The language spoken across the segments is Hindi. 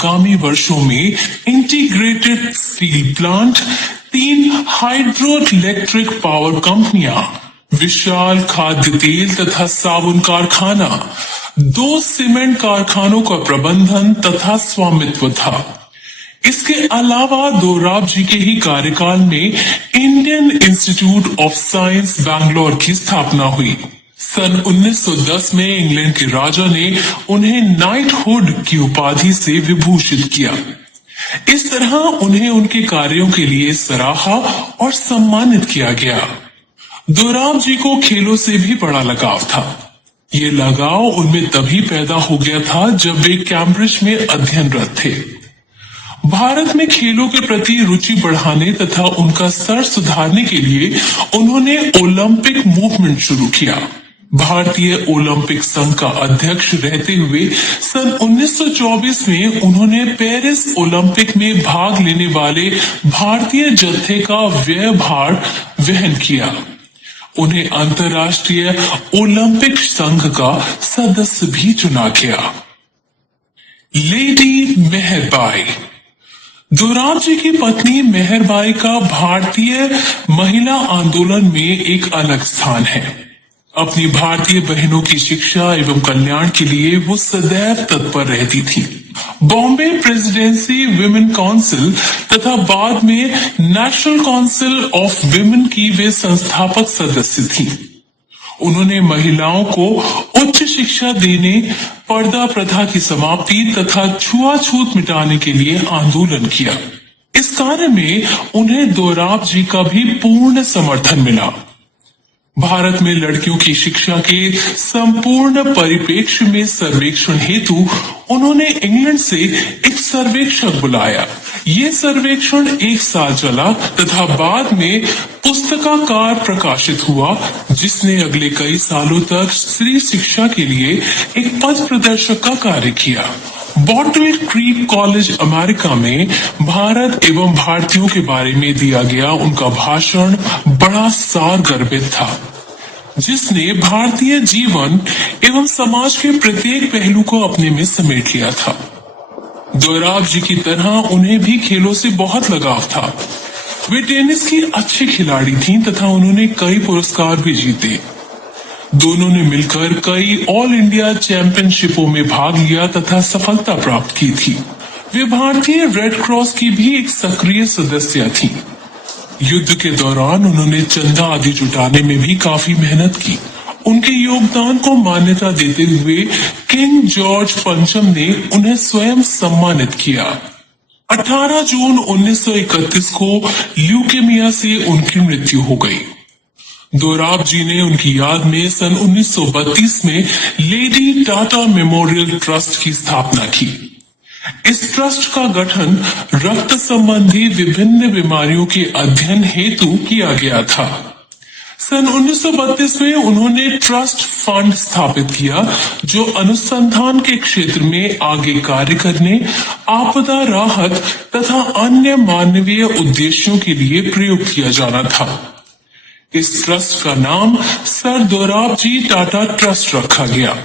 आगामी वर्षों में integrated steel plant, 3 hydro electric power कंपनियां, विशाल खाद्य तेल तथा साबुन कारखाना, 2 सीमेंट कारखानों का प्रबंधन तथा स्वामित्व था। इसके अलावा दोराब जी के ही कार्यकाल में Indian institute of science Bangalore की स्थापना हुई। सन 1910 में इंग्लैंड के राजा ने उन्हें नाइटहुड की उपाधि से विभूषित किया। इस तरह उन्हें उनके कार्यों के लिए सराहा और सम्मानित किया गया। दोराब जी को खेलों से भी बड़ा लगाव था। ये लगाव उनमें तभी पैदा हो गया था जब वे कैम्ब्रिज में अध्ययनरत थे। भारत में खेलों के प्रति रुचि बढ़ाने तथा उनका स्तर सुधारने के लिए उन्होंने ओलंपिक मूवमेंट शुरू किया। भारतीय ओलंपिक संघ का अध्यक्ष रहते हुए सन 1924 में उन्होंने पेरिस ओलंपिक में भाग लेने वाले भारतीय जत्थे का व्ययभार वहन किया। उन्हें अंतर्राष्ट्रीय ओलंपिक संघ का सदस्य भी चुना गया। लेडी मेहरबाई। दोराब जी की पत्नी मेहरबाई का भारतीय महिला आंदोलन में एक अलग स्थान है। अपनी भारतीय बहनों की शिक्षा एवं कल्याण के लिए वो सदैव तत्पर रहती थी। बॉम्बे प्रेसिडेंसी विमेन काउंसिल तथा बाद में नेशनल काउंसिल ऑफ विमेन की वे संस्थापक सदस्य थी। उन्होंने महिलाओं को उच्च शिक्षा देने, पर्दा प्रथा की समाप्ति तथा छुआछूत मिटाने के लिए आंदोलन किया। इस कार्य में उन्हें दोराब जी का भी पूर्ण समर्थन मिला। भारत में लड़कियों की शिक्षा के संपूर्ण परिप्रेक्ष्य में सर्वेक्षण हेतु उन्होंने इंग्लैंड से एक सर्वेक्षक बुलाया। ये सर्वेक्षण 1 साल चला तथा बाद में पुस्तकाकार प्रकाशित हुआ, जिसने अगले कई सालों तक स्त्री शिक्षा के लिए एक पथ प्रदर्शक का कार्य किया। बॉटल क्रीक कॉलेज अमेरिका में भारत एवं भारतीयों के बारे में दिया गया उनका भाषण बड़ा सारगर्भित था, जिसने भारतीय जीवन एवं समाज के प्रत्येक पहलू को अपने में समेट लिया था। दोराब जी की तरह उन्हें भी खेलों से बहुत लगाव था। वे टेनिस की अच्छी खिलाड़ी थीं तथा उन्होंने कई पुरस्कार भी जीते। दोनों ने मिलकर कई ऑल इंडिया चैंपियनशिपों में भाग लिया तथा सफलता प्राप्त की थी। वे भारतीय रेड क्रॉस की भी एक सक्रिय सदस्य थीं। युद्ध के दौरान उन्होंने चंदा आदि जुटाने में भी काफी मेहनत की। उनके योगदान को मान्यता देते हुए किंग जॉर्ज पंचम ने उन्हें स्वयं सम्मानित किया। 18 जून 1931 को ल्यूकेमिया से उनकी मृत्यु हो गई। दोराब जी ने उनकी याद में सन 1932 में लेडी टाटा मेमोरियल ट्रस्ट की स्थापना की। इस ट्रस्ट का गठन रक्त संबंधी विभिन्न बीमारियों के अध्ययन हेतु किया गया था। सन 1932 में उन्होंने ट्रस्ट फंड स्थापित किया, जो अनुसंधान के क्षेत्र में आगे कार्य करने, आपदा राहत तथा अन्य मानवीय उद्देश्यों के लिए प्रयोग किया जाना था। इस ट्रस्ट का नाम सर दोराब जी टाटा ट्रस्ट रखा गया।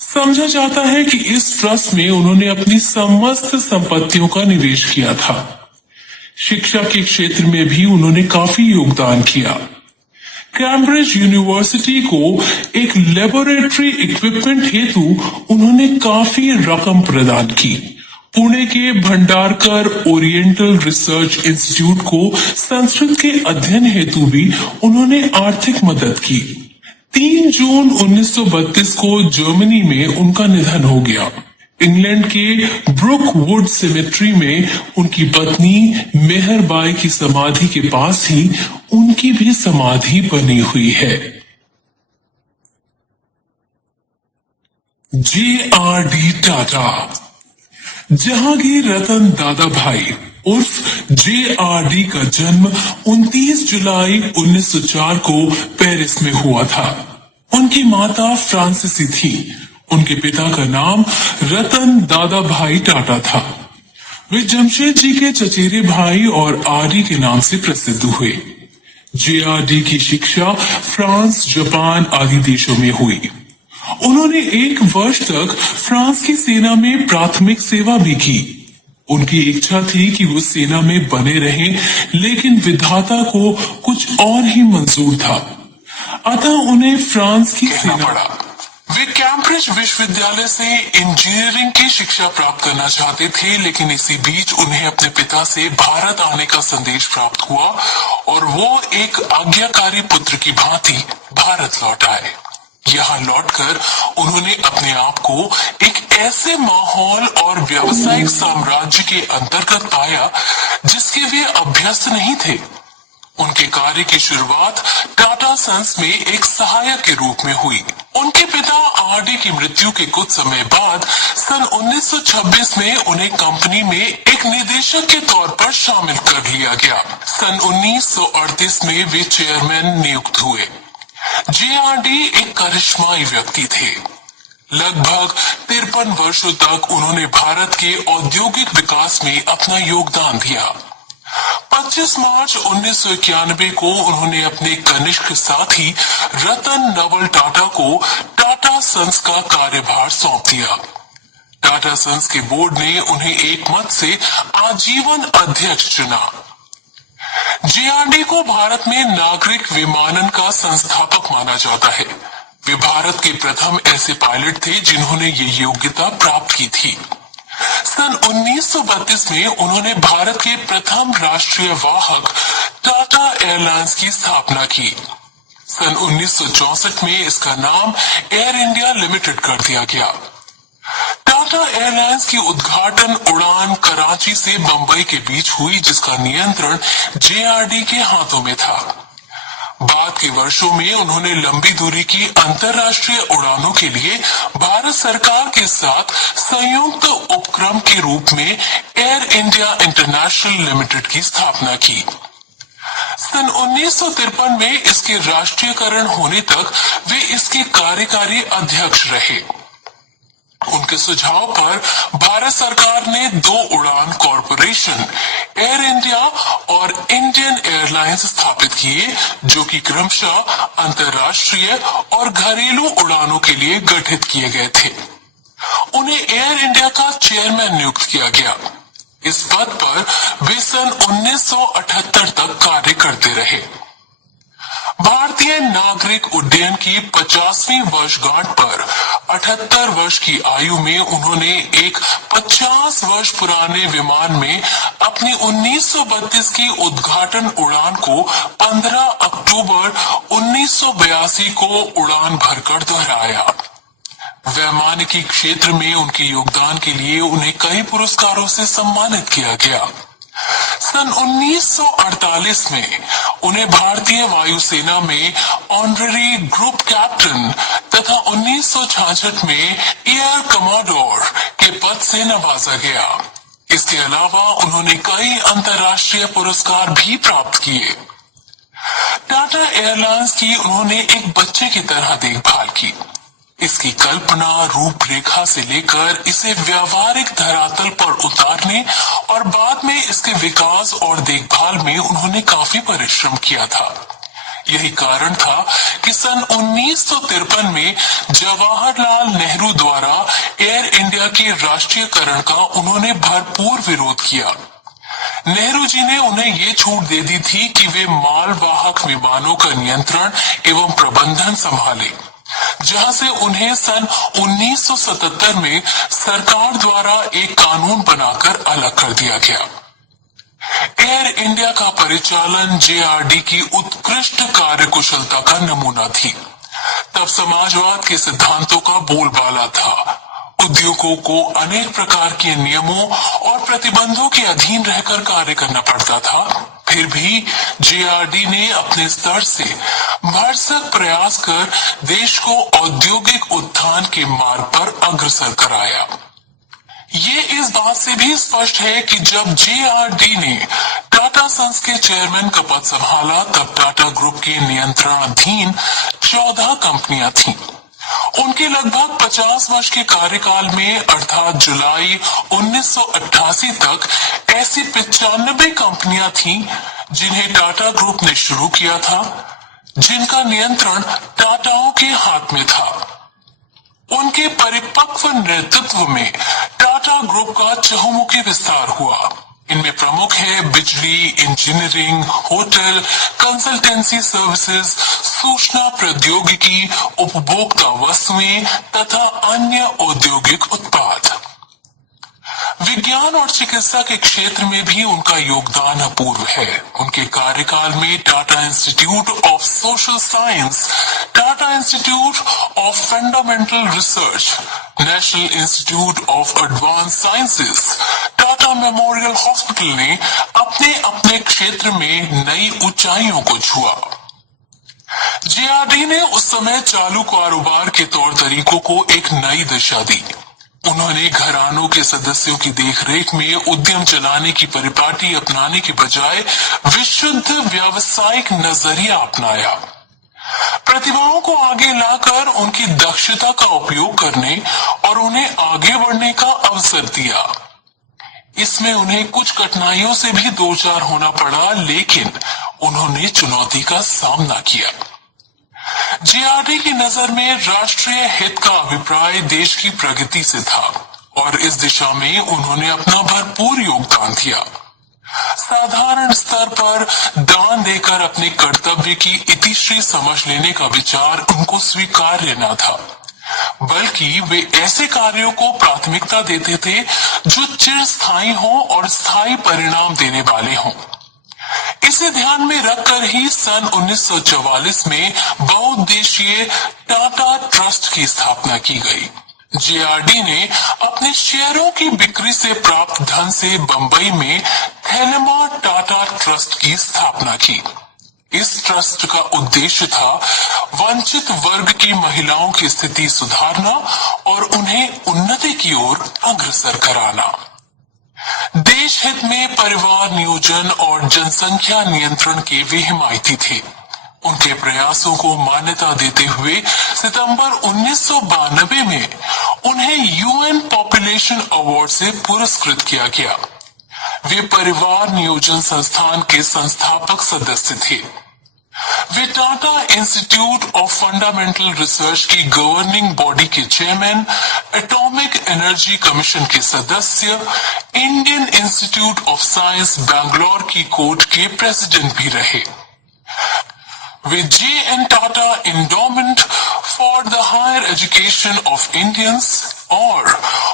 समझा जाता है कि इस ट्रस्ट में उन्होंने अपनी समस्त संपत्तियों का निवेश किया था। शिक्षा के क्षेत्र में भी उन्होंने काफी योगदान किया। कैम्ब्रिज यूनिवर्सिटी को एक लेबोरेटरी इक्विपमेंट हेतु उन्होंने काफी रकम प्रदान की। पुणे के भंडारकर ओरिएंटल रिसर्च इंस्टीट्यूट को संस्कृत के अध्ययन हेतु भी उन्होंने आर्थिक मदद की। 3 जून 1932 को जर्मनी में उनका निधन हो गया। इंग्लैंड के ब्रुकवुड सिमेट्री में उनकी पत्नी मेहरबाई की समाधि के पास ही उनकी भी समाधि बनी हुई है। J.R.D. टाटा। जहांगीर रतन दादा भाई उर्फ J.R.D. का जन्म 29 जुलाई 1904 को पेरिस में हुआ था। उनकी माता फ्रांसीसी थी। उनके पिता का नाम रतन दादा भाई टाटा था। वे जमशेद जी के चचेरे भाई और आर्य के नाम से प्रसिद्ध हुए। J.R.D. की शिक्षा फ्रांस, जापान आदि देशों में हुई। उन्होंने 1 वर्ष तक फ्रांस की सेना में प्राथमिक सेवा भी की। उनकी इच्छा थी कि वो सेना में बने रहें, लेकिन विधाता को कुछ और ही मंजूर था। अतः उन्हें फ्रांस की सेना पड़ा। वे कैम्ब्रिज विश्वविद्यालय से इंजीनियरिंग की शिक्षा प्राप्त करना चाहते थे, लेकिन इसी बीच उन्हें अपने पिता से भारत आने का संदेश प्राप्त हुआ और वो एक आज्ञाकारी पुत्र की भांति भारत लौट आए। यहाँ लौटकर उन्होंने अपने आप को एक ऐसे माहौल और व्यावसायिक साम्राज्य के अंतर्गत पाया जिसके वे अभ्यस्त नहीं थे। उनके कार्य की शुरुआत टाटा सन्स में एक सहायक के रूप में हुई। उनके पिता आरडी की मृत्यु के कुछ समय बाद सन 1926 में उन्हें कंपनी में एक निदेशक के तौर पर शामिल कर लिया गया। सन 1938 में वे चेयरमैन नियुक्त हुए। जेआरडी एक करिश्माई व्यक्ति थे। लगभग 53 वर्षों तक उन्होंने भारत के औद्योगिक विकास में अपना योगदान दिया। 25 मार्च 1991 को उन्होंने अपने कनिष्ठ साथी रतन नवल टाटा को टाटा सन्स का कार्यभार सौंप दिया। टाटा सन्स के बोर्ड ने उन्हें एक मत से आजीवन अध्यक्ष चुना। जेआरडी को भारत में नागरिक विमानन का संस्थापक माना जाता है। वे भारत के प्रथम ऐसे पायलट थे जिन्होंने ये योग्यता प्राप्त की थी। सन 1932 में उन्होंने भारत के प्रथम राष्ट्रीय वाहक टाटा एयरलाइंस की स्थापना की। सन 1964 में इसका नाम एयर इंडिया लिमिटेड कर दिया गया। टाटा एयरलाइंस की उद्घाटन उड़ान कराची से बंबई के बीच हुई, जिसका नियंत्रण जेआरडी के हाथों में था। बाद के वर्षों में उन्होंने लंबी दूरी की अंतर्राष्ट्रीय उड़ानों के लिए भारत सरकार के साथ संयुक्त उपक्रम के रूप में एयर इंडिया इंटरनेशनल लिमिटेड की स्थापना की। सन 1953 में इसके राष्ट्रीयकरण होने तक वे इसके कार्यकारी अध्यक्ष रहे। उनके सुझाव पर भारत सरकार ने 2 उड़ान कॉरपोरेशन एयर इंडिया और इंडियन एयरलाइंस स्थापित किए, जो कि क्रमशः अंतर्राष्ट्रीय और घरेलू उड़ानों के लिए गठित किए गए थे। उन्हें एयर इंडिया का चेयरमैन नियुक्त किया गया। इस पद पर वे सन 1978 तक कार्य करते रहे। भारतीय नागरिक उड्डयन की 50वीं वर्षगांठ पर 78 वर्ष की आयु में उन्होंने एक 50 वर्ष पुराने विमान में अपनी 1932 की उद्घाटन उड़ान को 15 अक्टूबर 1982 को उड़ान भरकर दोहराया। वैमानिकी क्षेत्र में उनके योगदान के लिए उन्हें कई पुरस्कारों से सम्मानित किया गया। सन 1948 में उन्हें भारतीय वायुसेना में ऑनररी ग्रुप कैप्टन तथा 1966 में एयर कमांडोर के पद से नवाजा गया। इसके अलावा उन्होंने कई अंतर्राष्ट्रीय पुरस्कार भी प्राप्त किए। टाटा एयरलाइंस की उन्होंने एक बच्चे की तरह देखभाल की। इसकी कल्पना, रूपरेखा से लेकर इसे व्यावहारिक धरातल पर उतारने और बाद में इसके विकास और देखभाल में उन्होंने काफी परिश्रम किया था। यही कारण था कि सन 1953 में जवाहरलाल नेहरू द्वारा एयर इंडिया के राष्ट्रीयकरण का उन्होंने भरपूर विरोध किया। नेहरू जी ने उन्हें ये छूट दे दी थी कि वे मालवाहक विमानों का नियंत्रण एवं प्रबंधन संभाले, जहां से उन्हें सन 1977 में सरकार द्वारा एक कानून बनाकर अलग कर दिया गया। एयर इंडिया का परिचालन जेआरडी की उत्कृष्ट कार्यकुशलता का नमूना थी। तब समाजवाद के सिद्धांतों का बोलबाला था। उद्योगों को अनेक प्रकार के नियमों और प्रतिबंधों के अधीन रहकर कार्य करना पड़ता था। फिर भी जेआरडी ने अपने स्तर से भरसक प्रयास कर देश को औद्योगिक उत्थान के मार्ग पर अग्रसर कराया। ये इस बात से भी स्पष्ट है कि जब जेआरडी ने टाटा सन्स के चेयरमैन का पद संभाला, तब टाटा ग्रुप के नियंत्रणाधीन 14 कंपनियां थीं। उनके लगभग 50 वर्ष के कार्यकाल में अर्थात जुलाई 1988 तक ऐसी 95 कंपनियां थीं जिन्हें टाटा ग्रुप ने शुरू किया था, जिनका नियंत्रण टाटाओं के हाथ में था। उनके परिपक्व नेतृत्व में टाटा ग्रुप का चहुमुखी विस्तार हुआ। इनमें प्रमुख है बिजली, इंजीनियरिंग, होटल, कंसल्टेंसी सर्विसेज, सूचना प्रौद्योगिकी, उपभोक्ता वस्तुएं तथा अन्य औद्योगिक उत्पाद। विज्ञान और चिकित्सा के क्षेत्र में भी उनका योगदान अपूर्व है। उनके कार्यकाल में Tata institute of social science, Tata institute of fundamental research, national institute of advance sciences, Tata memorial hospital ने अपने अपने क्षेत्र में नई ऊंचाइयों को छुआ। जेआरडी ने उस समय चालू कारोबार के तौर तरीकों को एक नई दिशा दी। उन्होंने घरानों के सदस्यों की देखरेख में उद्यम चलाने की परिपाटी अपनाने के बजाय विशुद्ध व्यावसायिक नजरिया अपनाया। प्रतिभाओं को आगे लाकर उनकी दक्षता का उपयोग करने और उन्हें आगे बढ़ने का अवसर दिया। इसमें उन्हें कुछ कठिनाइयों से भी दो चार होना पड़ा, लेकिन उन्होंने चुनौती का सामना किया। जेआरडी की नजर में राष्ट्रीय हित का अभिप्राय देश की प्रगति से था और इस दिशा में उन्होंने अपना भरपूर योगदान दिया। साधारण स्तर पर दान देकर अपने कर्तव्य की इतिश्री समझ लेने का विचार उनको स्वीकार्य न था, बल्कि वे ऐसे कार्यों को प्राथमिकता देते थे जो चिरस्थायी हों और स्थायी परिणाम देने वाले हों। इसे ध्यान में रखकर ही सन 1944 में बहुउद्देशीय टाटा ट्रस्ट की स्थापना की गई। जेआरडी ने अपने शेयरों की बिक्री से प्राप्त धन से बंबई में थैलेमा टाटा ट्रस्ट की स्थापना की। इस ट्रस्ट का उद्देश्य था वंचित वर्ग की महिलाओं की स्थिति सुधारना और उन्हें उन्नति की ओर अग्रसर कराना। देश हित में परिवार नियोजन और जनसंख्या नियंत्रण के वे हिमायती थे। उनके प्रयासों को मान्यता देते हुए सितंबर 1992 में उन्हें यूएन पॉपुलेशन अवार्ड से पुरस्कृत किया गया। वे परिवार नियोजन संस्थान के संस्थापक सदस्य थे। वे Tata institute of fundamental research की गवर्निंग बॉडी के चेयरमैन, एटॉमिक एनर्जी कमीशन के सदस्य, Indian institute of science Bangalore की कोर्ट के प्रेसिडेंट भी रहे। वे JN. Tata endowment for the higher education of Indians और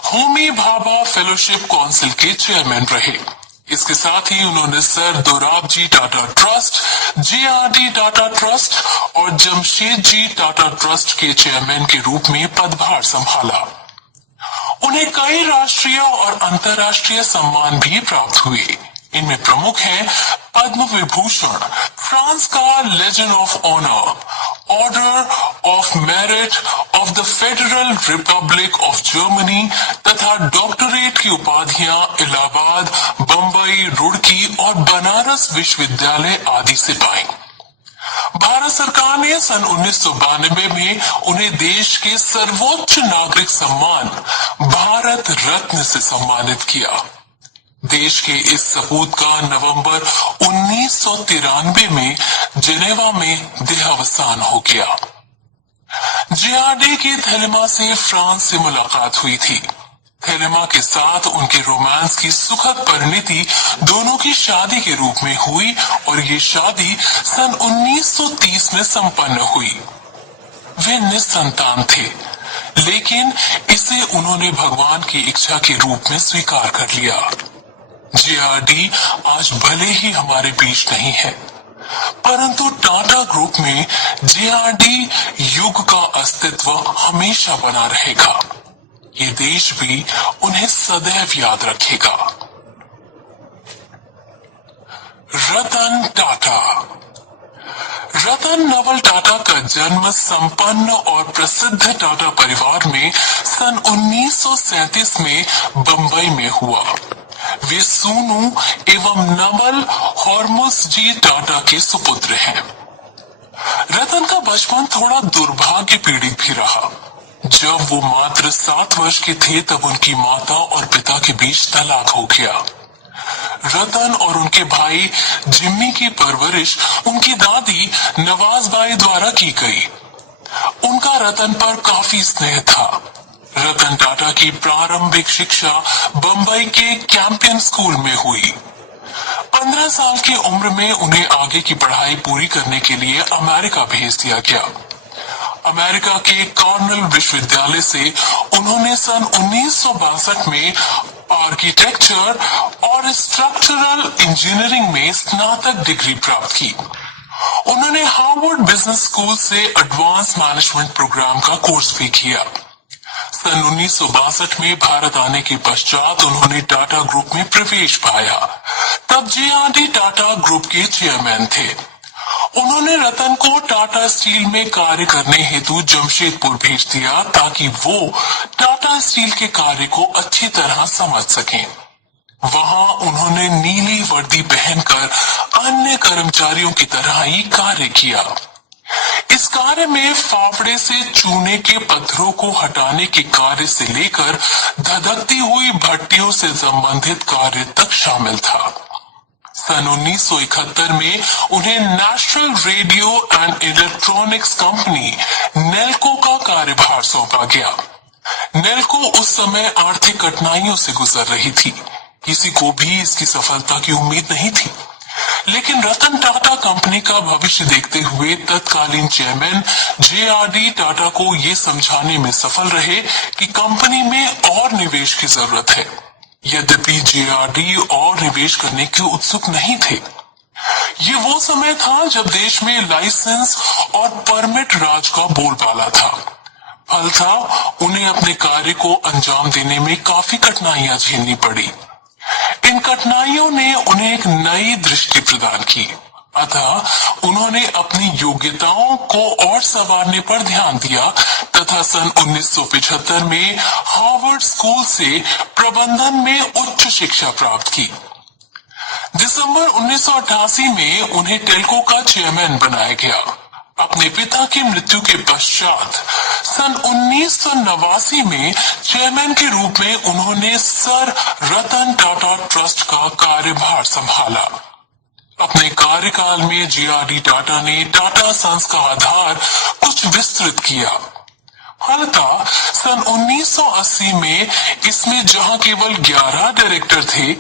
होमी भाभा फेलोशिप काउंसिल के चेयरमैन रहे। इसके साथ ही उन्होंने sir Dorabji Tata trust, JRD Tata trust और जमशेदजी टाटा ट्रस्ट के चेयरमैन के रूप में पदभार संभाला। उन्हें कई राष्ट्रीय और अंतर्राष्ट्रीय सम्मान भी प्राप्त हुए। इनमें प्रमुख है पद्म विभूषण, फ्रांस का legend of honour, order of merit of the federal republic of Germany तथा डॉक्टरेट की उपाधियां इलाहाबाद, बंबई, रुड़की और बनारस विश्वविद्यालय आदि से पाई। भारत सरकार ने सन 1992 में उन्हें देश के सर्वोच्च नागरिक सम्मान भारत रत्न से सम्मानित किया। देश के इस सपूत का नवंबर 1993 में जेनेवा में देहावसान हो गया। जेआरडी की थैलेमा से फ्रांस से मुलाकात हुई थी। थैलेमा के साथ उनके रोमांस की सुखद परिणति दोनों की शादी के रूप में हुई और ये शादी सन 1930 में संपन्न हुई। वे निसंतान थे, लेकिन इसे उन्होंने भगवान की इच्छा के रूप में स्वीकार कर लिया। जेआरडी आज भले ही हमारे बीच नहीं है, परंतु टाटा ग्रुप में जेआरडी युग का अस्तित्व हमेशा बना रहेगा। ये देश भी उन्हें सदैव याद रखेगा। रतन टाटा। रतन नवल टाटा का जन्म संपन्न और प्रसिद्ध टाटा परिवार में सन 1937 में बंबई में हुआ। वे सोनू एवं नवल हॉर्मस जी टाटा के सुपुत्र हैं। रतन का बचपन थोड़ा दुर्भाग्य पीड़ित भी रहा। जब वो मात्र 7 वर्ष के थे तब उनकी माता और पिता के बीच तलाक हो गया। रतन और उनके भाई जिम्मी की परवरिश उनकी दादी नवाजबाई द्वारा की गई। उनका रतन पर काफी स्नेह था। रतन टाटा की प्रारंभिक शिक्षा बंबई के कैंपियन स्कूल में हुई। 15 साल की उम्र में उन्हें आगे की पढ़ाई पूरी करने के लिए अमेरिका भेज दिया गया। अमेरिका के कॉर्नेल विश्वविद्यालय से उन्होंने सन 1962 में आर्किटेक्चर और स्ट्रक्चरल इंजीनियरिंग में स्नातक डिग्री प्राप्त की। उन्होंने हार्वर्ड बिजनेस स्कूल से एडवांस मैनेजमेंट प्रोग्राम का कोर्स भी किया। सन 1962 में भारत आने के पश्चात उन्होंने टाटा ग्रुप में प्रवेश पाया। तब जे.आर.डी. टाटा ग्रुप के चेयरमैन थे। उन्होंने रतन को टाटा स्टील में कार्य करने हेतु जमशेदपुर भेज दिया ताकि वो टाटा स्टील के कार्य को अच्छी तरह समझ सकें। वहां उन्होंने नीली वर्दी पहनकर अन्य कर्मचारियों की तरह ही कार्य किया। इस कार्य में फावड़े से चूने के पत्थरों को हटाने के कार्य से लेकर धधकती हुई भट्टियों से संबंधित कार्य तक शामिल था। सन 1971 में उन्हें national radio and electronics company Nelco का कार्यभार सौंपा गया। नेल्को उस समय आर्थिक कठिनाइयों से गुजर रही थी। किसी को भी इसकी सफलता की उम्मीद नहीं थी, लेकिन रतन टाटा कंपनी का भविष्य देखते हुए तत्कालीन चेयरमैन जे.आर.डी. टाटा को ये समझाने में सफल रहे कि कंपनी में और निवेश की जरूरत है। यद्यपि जे.आर.डी. और निवेश करने के उत्सुक नहीं थे। ये वो समय था जब देश में लाइसेंस और परमिट राज का बोलबाला था। फल था उन्हें अपने कार्य को अंजाम देने में काफी कठिनाइयां झेलनी पड़ी। इन कठिनाइयों ने उन्हें एक नई दृष्टि प्रदान की, अतः उन्होंने अपनी योग्यताओं को और संवारने पर ध्यान दिया तथा सन 1975 में हार्वर्ड स्कूल से प्रबंधन में उच्च शिक्षा प्राप्त की। दिसंबर 1988 में उन्हें टेल्को का चेयरमैन बनाया गया। अपने पिता की मृत्यु के पश्चात सन 1989 में चेयरमैन के रूप में उन्होंने सर रतन टाटा ट्रस्ट का कार्यभार संभाला। अपने कार्यकाल में जे.आर.डी. टाटा ने टाटा सन्स का आधार कुछ विस्तृत किया। फलतः सन 1980 में इसमें जहां केवल 11 डायरेक्टर थे,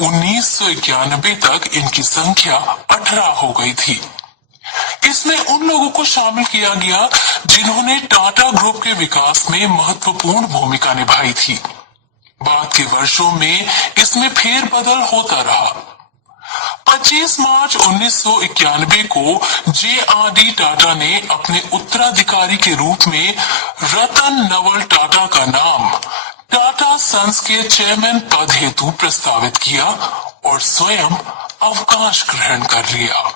1991 तक इनकी संख्या 18 हो गई थी। इसमें उन लोगों को शामिल किया गया जिन्होंने टाटा ग्रुप के विकास में महत्वपूर्ण भूमिका निभाई थी। बाद के वर्षों में इसमें फेरबदल होता रहा। 25 मार्च 1991 को जे.आर.डी. टाटा ने अपने उत्तराधिकारी के रूप में रतन नवल टाटा का नाम टाटा सन्स के चेयरमैन पद हेतु प्रस्तावित किया और स्वयं अवकाश ग्रहण कर लिया।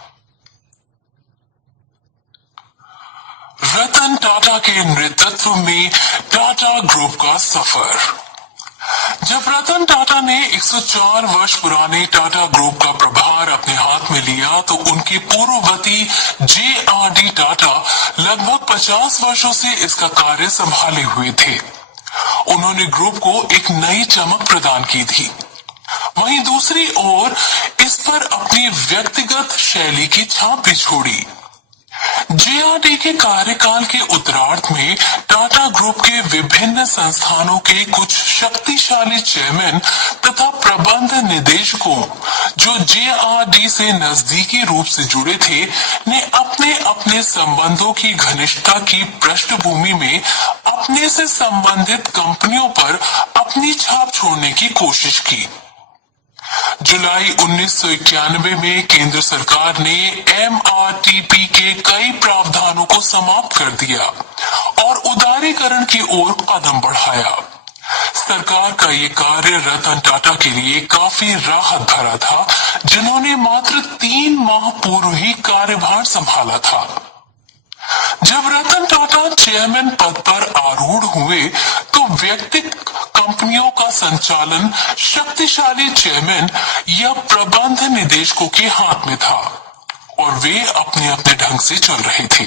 रतन टाटा के नेतृत्व में टाटा ग्रुप का सफर। जब रतन टाटा ने 104 वर्ष पुराने टाटा ग्रुप का प्रभार अपने हाथ में लिया तो उनकी पूर्ववर्ती जे.आर.डी. टाटा लगभग 50 वर्षों से इसका कार्य संभाले हुए थे। उन्होंने ग्रुप को एक नई चमक प्रदान की थी। वहीं दूसरी ओर इस पर अपनी व्यक्तिगत शैली की छाप भी छोड़ी। जे.आर.डी. के कार्यकाल के उत्तरार्ध में टाटा ग्रुप के विभिन्न संस्थानों के कुछ शक्तिशाली चेयरमैन तथा प्रबंध निदेशकों जो जे.आर.डी. से नजदीकी रूप से जुड़े थे ने अपने अपने संबंधों की घनिष्ठता की पृष्ठभूमि में अपने से संबंधित कंपनियों पर अपनी छाप छोड़ने की कोशिश की। जुलाई 1991 में केंद्र सरकार ने एमआरटीपी के कई प्रावधानों को समाप्त कर दिया और उदारीकरण की ओर कदम बढ़ाया। सरकार का ये कार्य रतन टाटा के लिए काफी राहत भरा था, जिन्होंने मात्र 3 माह पूर्व ही कार्यभार संभाला था। जब रतन टाटा चेयरमैन पद पर आरूढ़ हुए तो व्यक्तिगत कंपनियों का संचालन शक्तिशाली चेयरमैन या प्रबंध निदेशकों के हाथ में था और वे अपने अपने ढंग से चल रहे थे।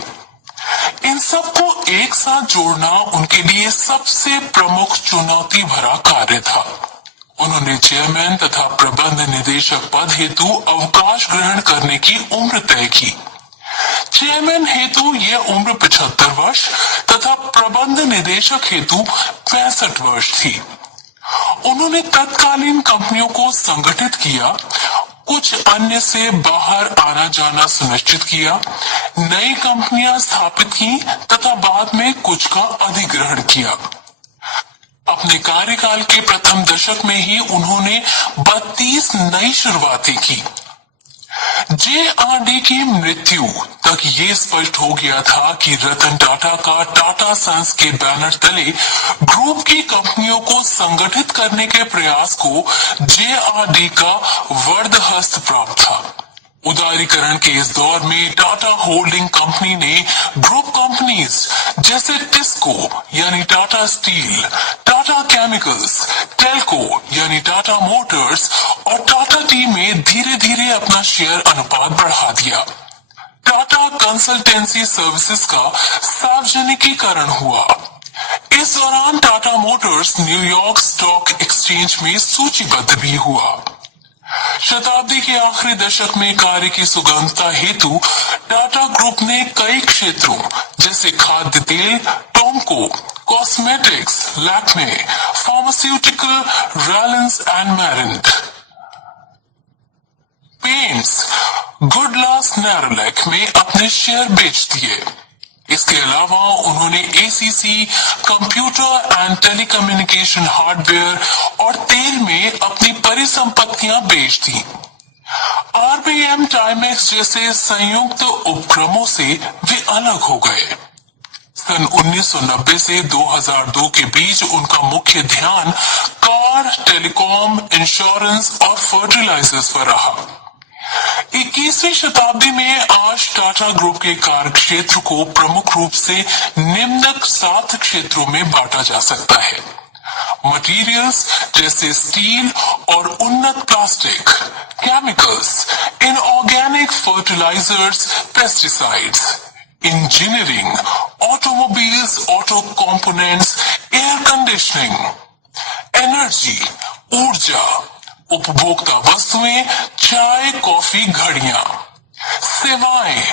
इन सबको एक साथ जोड़ना उनके लिए सबसे प्रमुख चुनौती भरा कार्य था। उन्होंने चेयरमैन तथा प्रबंध निदेशक पद हेतु अवकाश ग्रहण करने की उम्र तय की। चेयरमैन हेतु यह उम्र 75 वर्ष तथा प्रबंध निदेशक हेतु 65 वर्ष थी। उन्होंने तत्कालीन कंपनियों को संगठित किया, कुछ अन्य से बाहर आना जाना सुनिश्चित किया, नई कंपनियां स्थापित की तथा बाद में कुछ का अधिग्रहण किया। अपने कार्यकाल के प्रथम दशक में ही उन्होंने 32 नई शुरुआतें की। JRD की मृत्यु तक ये स्पष्ट हो गया था कि रतन टाटा का टाटा सन्स के बैनर तले ग्रुप की कंपनियों को संगठित करने के प्रयास को JRD का वर्दहस्त प्राप्त था। उदारीकरण के इस दौर में टाटा होल्डिंग कंपनी ने ग्रुप कंपनीज जैसे टिस्को यानी टाटा स्टील, टाटा केमिकल्स, टेल्को यानी टाटा मोटर्स और टाटा टी में धीरे धीरे अपना शेयर अनुपात बढ़ा दिया। टाटा कंसल्टेंसी सर्विसेज का सार्वजनिकीकरण हुआ। इस दौरान Tata Motors New York stock exchange में सूचीबद्ध भी हुआ। शताब्दी के आखिरी दशक में कार्य की सुगमता हेतु टाटा ग्रुप ने कई क्षेत्रों जैसे खाद्य तेल, Tomco, cosmetics, Lakme, pharmaceutical, Rallis and Merind, paints, Goodlass Nerolac में अपने शेयर बेच दिए। इसके अलावा उन्होंने ACC, computer and telecommunication hardware और तेल में अपनी परिसंपत्तियां बेच दी। RBM टाइमेक्स जैसे संयुक्त उपक्रमों से वे अलग हो गए। सन 1990 से 2002 के बीच उनका मुख्य ध्यान कार, टेलीकॉम, इंश्योरेंस और फर्टिलाइजर्स पर रहा। 21वीं शताब्दी में आज टाटा ग्रुप के कार्य क्षेत्र को प्रमुख रूप से निम्न 7 क्षेत्रों में बांटा जा सकता है। मटेरियल्स जैसे स्टील और उन्नत plastic, chemicals, inorganic fertilisers, pesticides, engineering, automobiles, auto components, air conditioning, energy, ऊर्जा, उपभोक्ता वस्तुएं, चाय, कॉफी, घड़ियां, सेवाएं,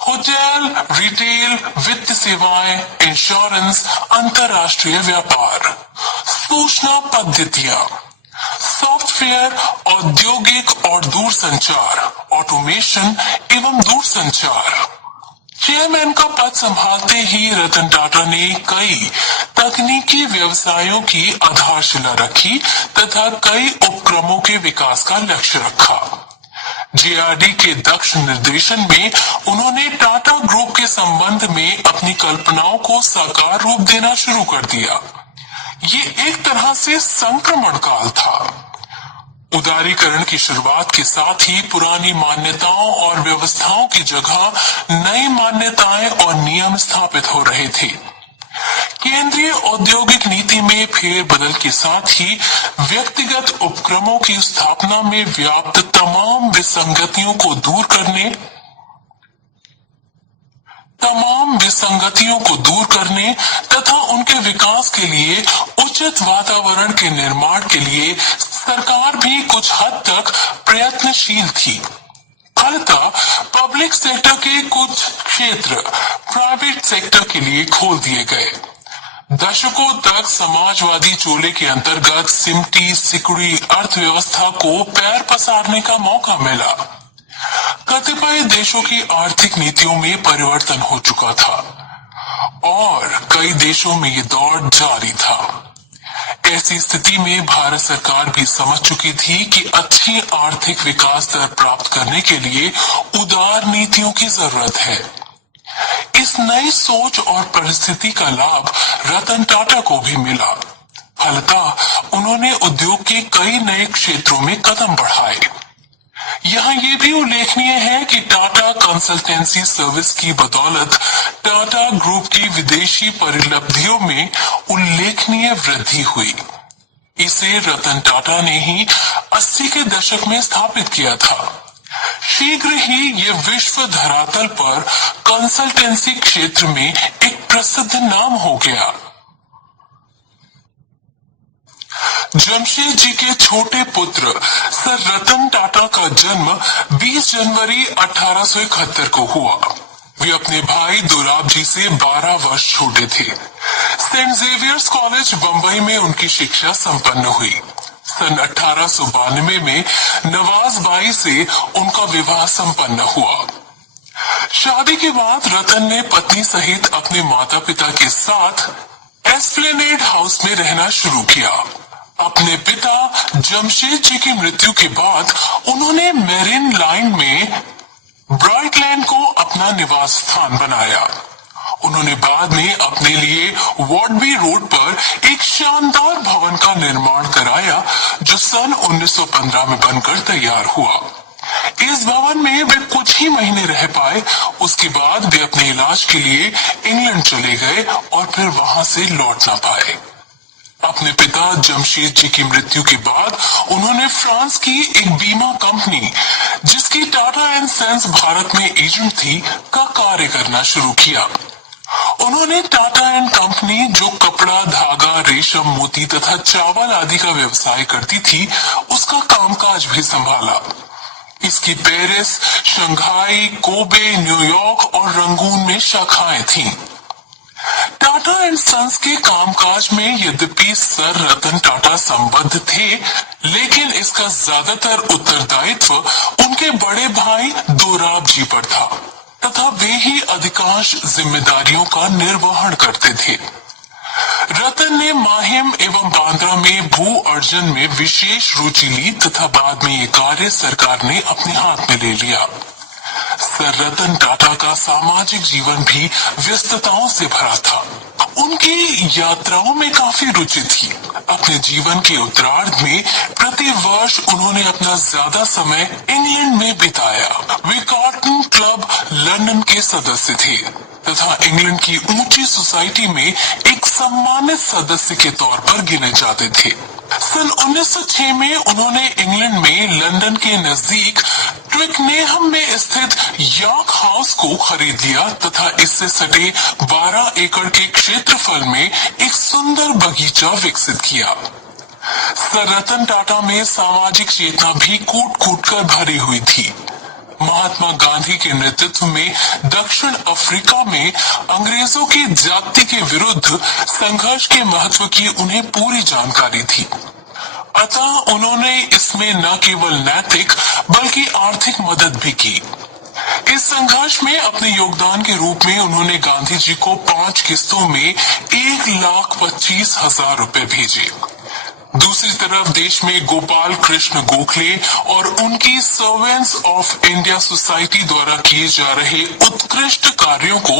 होटल, रिटेल, वित्त सेवाएं, इंश्योरेंस, अंतर्राष्ट्रीय व्यापार, सूचना पद्धतियां, सॉफ्टवेयर, औद्योगिक और दूरसंचार, ऑटोमेशन एवं दूरसंचार। चेयरमैन का पद संभालते ही रतन टाटा ने कई तकनीकी व्यवसायों की आधारशिला रखी तथा कई उपक्रमों के विकास का लक्ष्य रखा। JRD के दक्ष निर्देशन में उन्होंने टाटा ग्रुप के संबंध में अपनी कल्पनाओं को साकार रूप देना शुरू कर दिया। ये एक तरह से संक्रमण काल था। उदारीकरण की शुरुआत के साथ ही पुरानी मान्यताओं और व्यवस्थाओं की जगह नई मान्यताएं और नियम स्थापित हो रहे थे। केंद्रीय औद्योगिक नीति में फेरबदल के साथ ही व्यक्तिगत उपक्रमों की स्थापना में व्याप्त तमाम विसंगतियों को दूर करने तथा उनके विकास के लिए उचित वातावरण के निर्माण के लिए सरकार भी कुछ हद तक प्रयत्नशील थी। फलतः पब्लिक सेक्टर के कुछ क्षेत्र प्राइवेट सेक्टर के लिए खोल दिए गए। दशकों तक समाजवादी चोले के अंतर्गत सिमटी सिकुड़ी अर्थव्यवस्था को पैर पसारने का मौका मिला। कतिपय देशों की आर्थिक नीतियों में परिवर्तन हो चुका था और कई देशों में ये दौर जारी था। ऐसी स्थिति में भारत सरकार भी समझ चुकी थी कि अच्छी आर्थिक विकास दर प्राप्त करने के लिए उदार नीतियों की जरूरत है। इस नई सोच और परिस्थिति का लाभ रतन टाटा को भी मिला। फलतः उन्होंने उद्योग के कई नए क्षेत्रों में कदम बढ़ाए। यहाँ ये भी उल्लेखनीय है कि टाटा कंसल्टेंसी सर्विस की बदौलत टाटा ग्रुप की विदेशी परिलब्धियों में उल्लेखनीय वृद्धि हुई। इसे रतन टाटा ने ही 80 के दशक में स्थापित किया था। शीघ्र ही ये विश्व धरातल पर कंसल्टेंसी क्षेत्र में एक प्रसिद्ध नाम हो गया। जमशेद जी के छोटे पुत्र सर रतन टाटा का जन्म 20 जनवरी 1871 को हुआ। वे वे अपने भाई दोराब जी से 12 वर्ष छोटे थे। सेंट जेवियर्स कॉलेज बंबई में उनकी शिक्षा संपन्न हुई। सन 1892 में नवाज बाई से उनका विवाह संपन्न हुआ। शादी के बाद रतन ने पत्नी सहित अपने माता पिता के साथ एस्प्लेनेड हाउस में रहना शुरू किया। अपने पिता जमशेद जी की मृत्यु के बाद उन्होंने मेरिन लाइन में ब्राइटलैंड को अपना निवास स्थान बनाया। उन्होंने बाद में अपने लिए वॉडबी रोड पर एक शानदार भवन का निर्माण कराया जो सन 1915 में बनकर तैयार हुआ। इस भवन में वे कुछ ही महीने रह पाए। उसके बाद वे अपने इलाज के लिए इंग्लैंड चले गए और फिर वहां से लौट ना पाए। अपने पिता जमशेद जी की मृत्यु के बाद उन्होंने फ्रांस की एक बीमा कंपनी जिसकी टाटा एंड सन्स भारत में एजेंट थी का कार्य करना शुरू किया। उन्होंने टाटा एंड कंपनी जो कपड़ा, धागा, रेशम, मोती तथा चावल आदि का व्यवसाय करती थी उसका कामकाज भी संभाला। इसकी पेरिस, शंघाई, कोबे, न्यूयॉर्क और रंगून में शाखाएं थीं। टाटा एंड सन्स के कामकाज में यद्यपि सर रतन टाटा संबद्ध थे, लेकिन इसका ज्यादातर उत्तरदायित्व उनके बड़े भाई दोराब जी पर था तथा वे ही अधिकांश जिम्मेदारियों का निर्वहन करते थे। रतन ने माहिम एवं बांद्रा में भू अर्जन में विशेष रुचि ली तथा बाद में ये कार्य सरकार ने अपने हाथ में ले लिया। सर रतन टाटा का सामाजिक जीवन भी व्यस्तताओं से भरा था। उनकी यात्राओं में काफी रुचि थी। अपने जीवन के उत्तरार्ध में प्रति वर्ष उन्होंने अपना ज्यादा समय इंग्लैंड में बिताया। वे कार्टन क्लब लंदन के सदस्य थे तथा इंग्लैंड की ऊंची सोसाइटी में एक सम्मानित सदस्य के तौर पर गिने जाते थे। सन 1906 में उन्होंने इंग्लैंड में लंदन के नजदीक ट्विकनेहम में स्थित यॉर्क हाउस को खरीद लिया तथा इससे सटे 12 एकड़ के क्षेत्रफल में एक सुंदर बगीचा विकसित किया। सर रतन टाटा में सामाजिक चेतना भी कूट कूट कर भरी हुई थी। महात्मा गांधी के नेतृत्व में दक्षिण अफ्रीका में अंग्रेजों की जाति के विरुद्ध संघर्ष के महत्व की उन्हें पूरी जानकारी थी। अतः उन्होंने इसमें न केवल नैतिक बल्कि आर्थिक मदद भी की। इस संघर्ष में अपने योगदान के रूप में उन्होंने गांधी जी को 5 किस्तों में 1,25,000 रुपए भेजे। दूसरी तरफ देश में गोपाल कृष्ण गोखले और उनकी सर्वेंट्स ऑफ इंडिया सोसाइटी द्वारा किए जा रहे उत्कृष्ट कार्यों को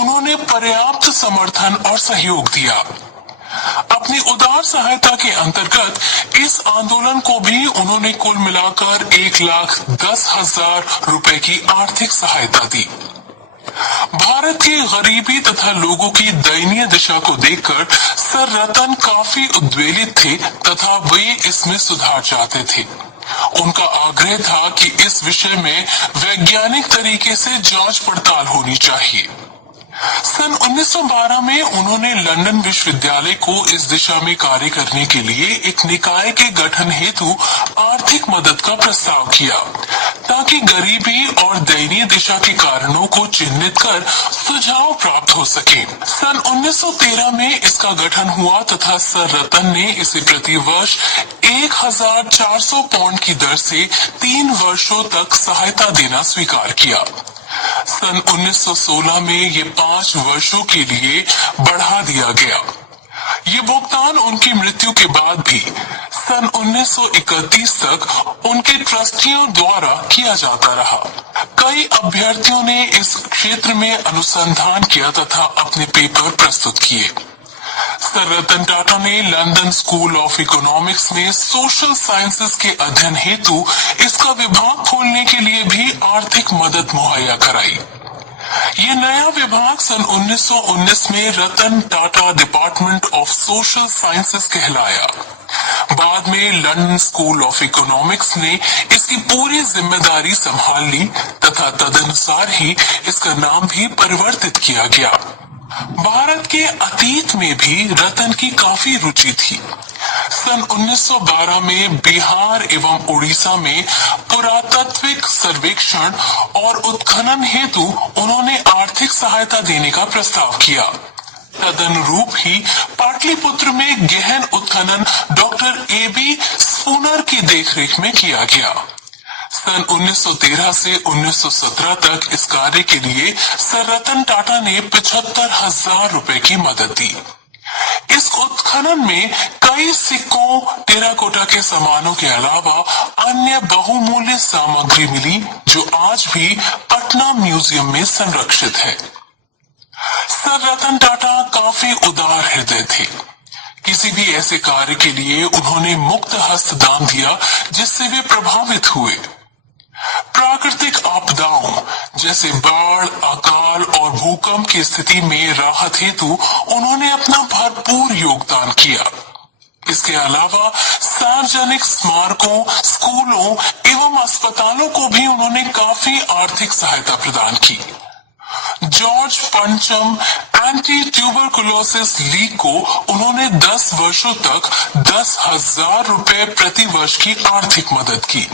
उन्होंने पर्याप्त समर्थन और सहयोग दिया। अपनी उदार सहायता के अंतर्गत इस आंदोलन को भी उन्होंने कुल मिलाकर 1,10,000 रुपए की आर्थिक सहायता दी। भारत की गरीबी तथा लोगों की दयनीय दिशा को देखकर सर रतन काफी उद्वेलित थे तथा वे इसमें सुधार चाहते थे। उनका आग्रह था कि इस विषय में वैज्ञानिक तरीके से जांच पड़ताल होनी चाहिए। सन 1912 में उन्होंने लंदन विश्वविद्यालय को इस दिशा में कार्य करने के लिए एक निकाय के गठन हेतु आर्थिक मदद का प्रस्ताव किया ताकि गरीबी और दयनीय दिशा के कारणों को चिन्हित कर सुझाव प्राप्त हो सके। सन 1913 में इसका गठन हुआ तथा सर रतन ने इसे प्रति वर्ष 1,400 पाउंड की दर से 3 वर्षों तक सहायता देना स्वीकार किया। सन 1916 में ये 5 वर्षों के लिए बढ़ा दिया गया। ये भुगतान उनकी मृत्यु के बाद भी सन 1931 तक उनके ट्रस्टियों द्वारा किया जाता रहा। कई अभ्यर्थियों ने इस क्षेत्र में अनुसंधान किया तथा अपने पेपर प्रस्तुत किए। सर रतन टाटा ने लंदन स्कूल ऑफ इकोनॉमिक्स में सोशल साइंसेस के अध्ययन हेतु इसका विभाग खोलने के लिए भी आर्थिक मदद मुहैया कराई। ये नया विभाग सन 1919 में Ratan Tata department of social sciences कहलाया। बाद में लंदन स्कूल ऑफ इकोनॉमिक्स ने इसकी पूरी जिम्मेदारी संभाल ली तथा तदनुसार ही इसका नाम भी परिवर्तित किया गया। भारत के अतीत में भी रतन की काफी रुचि थी। सन 1912 में बिहार एवं उड़ीसा में पुरातात्विक सर्वेक्षण और उत्खनन हेतु उन्होंने आर्थिक सहायता देने का प्रस्ताव किया। तदनुरूप ही पाटलिपुत्र में गहन उत्खनन डॉक्टर A.B. स्पूनर की देखरेख में किया गया। सन 1913 से 1917 तक इस कार्य के लिए सर रतन टाटा ने 75,000 रुपए की मदद दी। इस उत्खनन में कई सिक्कों, टेराकोटा के सामानों के अलावा अन्य बहुमूल्य सामग्री मिली, जो आज भी पटना म्यूजियम में संरक्षित है। सर रतन टाटा काफी उदार हृदय थे। किसी भी ऐसे कार्य के लिए उन्होंने मुक्त हस्त दान दिया जिससे वे प्रभावित हुए। प्राकृतिक आपदाओं जैसे बाढ़, अकाल और भूकंप की स्थिति में राहत हेतु उन्होंने अपना भरपूर योगदान किया। इसके अलावा सार्वजनिक स्मारकों, स्कूलों एवं अस्पतालों को भी उन्होंने काफी आर्थिक सहायता प्रदान की। जॉर्ज पंचम एंटी ट्यूबरकुलोसिस लीग को उन्होंने 10 वर्षों तक 10,000 रुपए प्रति वर्ष की आर्थिक मदद की।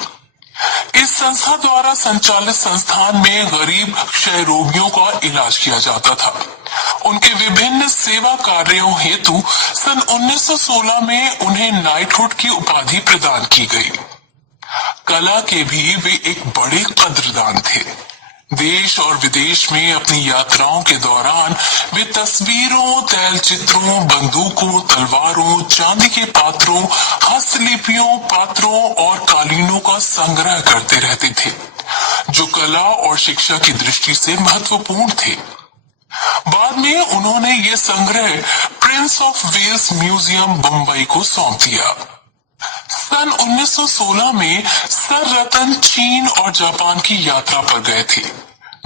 इस संस्था द्वारा संचालित संस्थान में गरीब क्षय रोगियों का इलाज किया जाता था। उनके विभिन्न सेवा कार्यों हेतु सन 1916 में उन्हें नाइटहुड की उपाधि प्रदान की गई। कला के भी वे एक बड़े कद्रदान थे। देश और विदेश में अपनी यात्राओं के दौरान वे तस्वीरों, तैलचित्रों, बंदूकों, तलवारों, चांदी के पात्रों, हस्तलिपियों, पात्रों और कालीनों का संग्रह करते रहते थे, जो कला और शिक्षा की दृष्टि से महत्वपूर्ण थे। बाद में उन्होंने ये संग्रह Prince of Wales museum Mumbai को सौंप दिया। सन 1916 में सर रतन चीन और जापान की यात्रा पर गए थे।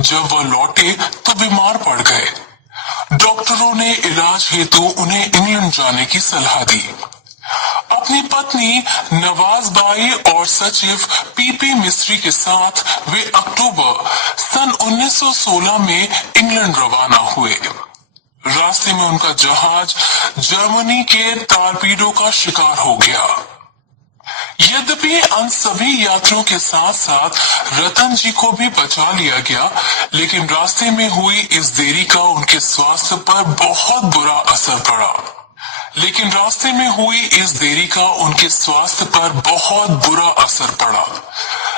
जब वह लौटे तो बीमार पड़ गए। डॉक्टरों ने इलाज हेतु उन्हें इंग्लैंड जाने की सलाह दी। अपनी पत्नी नवाजबाई और सचिव P.P. मिस्त्री के साथ वे अक्टूबर सन 1916 में इंग्लैंड रवाना हुए। रास्ते में उनका जहाज जर्मनी के टारपीडो का शिकार हो गया। यद्यपि उन सभी यात्रियों के साथ साथ रतन जी को भी बचा लिया गया, लेकिन रास्ते में हुई इस देरी का उनके स्वास्थ्य पर बहुत बुरा असर पड़ा।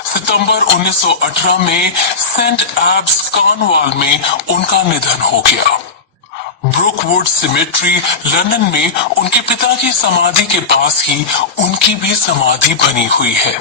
सितंबर 1918 में सेंट एब्स कॉर्नवाल में उनका निधन हो गया। ब्रुकवुड सिमेट्री लंदन में उनके पिता की समाधि के पास ही उनकी भी समाधि बनी हुई है।